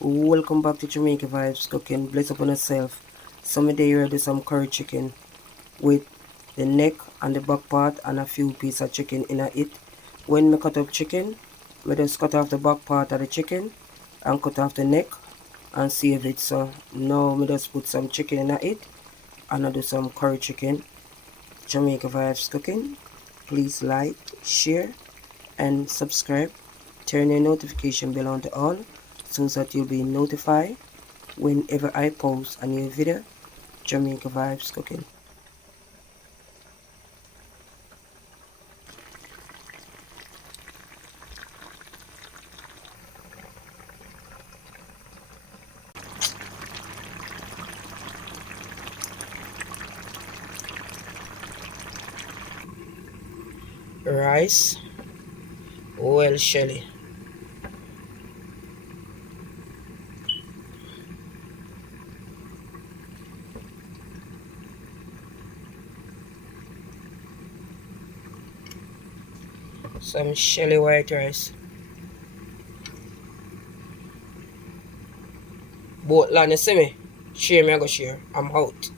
Welcome back to Jamaica Vibes Cooking. Bless upon yourself. Some day you do some curry chicken with the neck and the back part and a few pieces of chicken in it. When me cut up chicken, me just cut off the back part of the chicken and cut off the neck and save it. So now me just put some chicken in it and I do some curry chicken. Jamaica Vibes Cooking. Please like, share and subscribe. Turn your notification bell on to all so that you'll be notified whenever I post a new video. Jamaica Vibes Cooking. Rice, well Shelly. Some Shelly white rice. Both land, you see me? Share me, I go share. I'm out.